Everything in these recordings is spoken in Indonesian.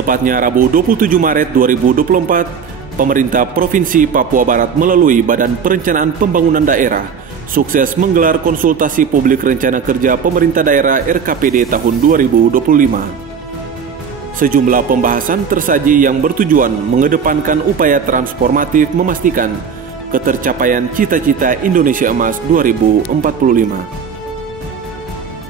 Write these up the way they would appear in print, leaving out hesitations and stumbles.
Tepatnya Rabu 27 Maret 2024, pemerintah Provinsi Papua Barat melalui Badan Perencanaan Pembangunan Daerah sukses menggelar konsultasi publik rencana kerja pemerintah daerah RKPD tahun 2025. Sejumlah pembahasan tersaji yang bertujuan mengedepankan upaya transformatif memastikan ketercapaian cita-cita Indonesia Emas 2045.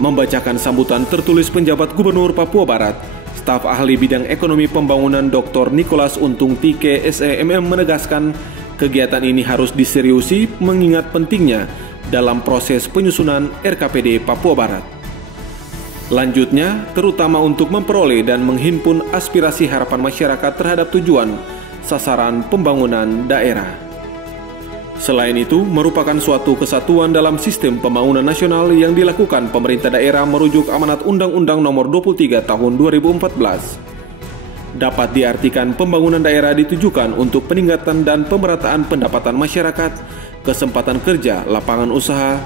Membacakan sambutan tertulis penjabat Gubernur Papua Barat, staf ahli bidang ekonomi pembangunan Dr. Nicholas Untung Tike SEMM menegaskan kegiatan ini harus diseriusi mengingat pentingnya dalam proses penyusunan RKPD Papua Barat. Lanjutnya, terutama untuk memperoleh dan menghimpun aspirasi harapan masyarakat terhadap tujuan sasaran pembangunan daerah. Selain itu, merupakan suatu kesatuan dalam sistem pembangunan nasional yang dilakukan pemerintah daerah merujuk amanat Undang-Undang Nomor 23 Tahun 2014. Dapat diartikan pembangunan daerah ditujukan untuk peningkatan dan pemerataan pendapatan masyarakat, kesempatan kerja, lapangan usaha,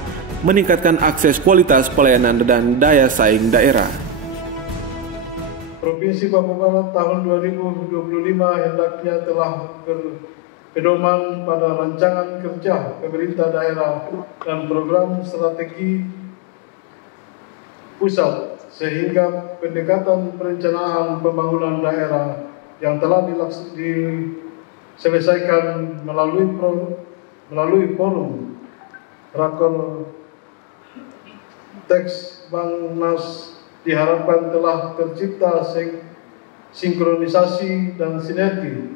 meningkatkan akses kualitas pelayanan dan daya saing daerah. Provinsi Papua Barat tahun 2025 hendaknya telah berpedoman pada rancangan kerja pemerintah daerah dan program strategi pusat, sehingga pendekatan perencanaan pembangunan daerah yang telah diselesaikan melalui forum rakor teks Bangnas diharapkan telah tercipta sinkronisasi dan sinergi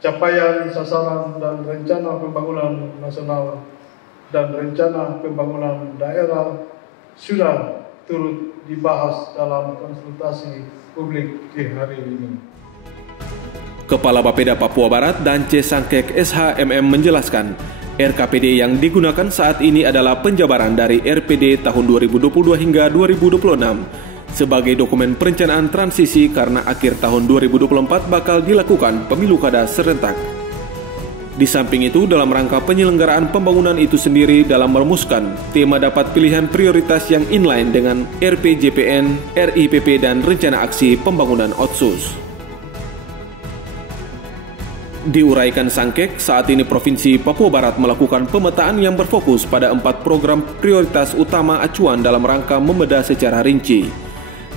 capaian sasaran dan rencana pembangunan nasional dan rencana pembangunan daerah sudah turut dibahas dalam konsultasi publik di hari ini. Kepala Bapeda Papua Barat Dance Sangkek SHMM menjelaskan, RKPD yang digunakan saat ini adalah penjabaran dari RPD tahun 2022 hingga 2026 sebagai dokumen perencanaan transisi karena akhir tahun 2024 bakal dilakukan pemilu kada serentak. Di samping itu, dalam rangka penyelenggaraan pembangunan itu sendiri dalam merumuskan tema dapat pilihan prioritas yang inline dengan RPJPN, RIPP dan Rencana Aksi Pembangunan Otsus. Diuraikan Sangkek, saat ini Provinsi Papua Barat melakukan pemetaan yang berfokus pada 4 program prioritas utama acuan dalam rangka membedah secara rinci.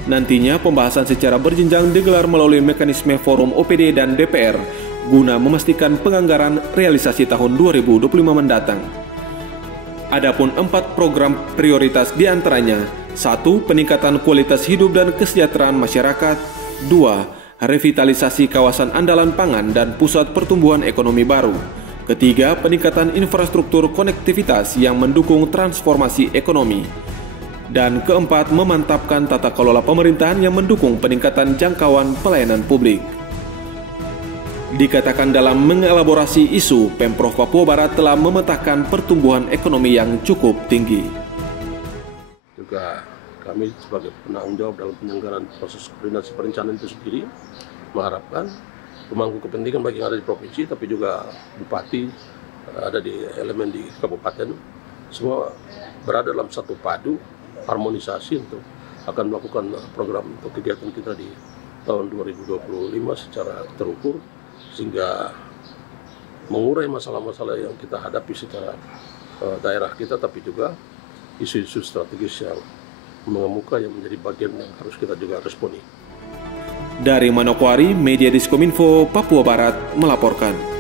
Nantinya pembahasan secara berjenjang digelar melalui mekanisme forum OPD dan DPR guna memastikan penganggaran realisasi tahun 2025 mendatang. Adapun 4 program prioritas diantaranya: 1. Peningkatan kualitas hidup dan kesejahteraan masyarakat. 2. Revitalisasi kawasan andalan pangan dan pusat pertumbuhan ekonomi baru. Ketiga, peningkatan infrastruktur konektivitas yang mendukung transformasi ekonomi. Dan keempat, memantapkan tata kelola pemerintahan yang mendukung peningkatan jangkauan pelayanan publik. Dikatakan dalam mengelaborasi isu, Pemprov Papua Barat telah memetakan pertumbuhan ekonomi yang cukup tinggi. Juga kami sebagai penanggung jawab dalam penyelenggaraan proses koordinasi perencanaan itu sendiri mengharapkan pemangku kepentingan baik yang ada di provinsi tapi juga bupati, ada di elemen di kabupaten, semua berada dalam satu padu harmonisasi untuk akan melakukan program untuk kegiatan kita di tahun 2025 secara terukur sehingga mengurai masalah-masalah yang kita hadapi secara daerah kita, tapi juga isu-isu strategis yang mengemuka yang menjadi bagian yang harus kita juga responi. Dari Manokwari, Media Diskominfo Papua Barat melaporkan.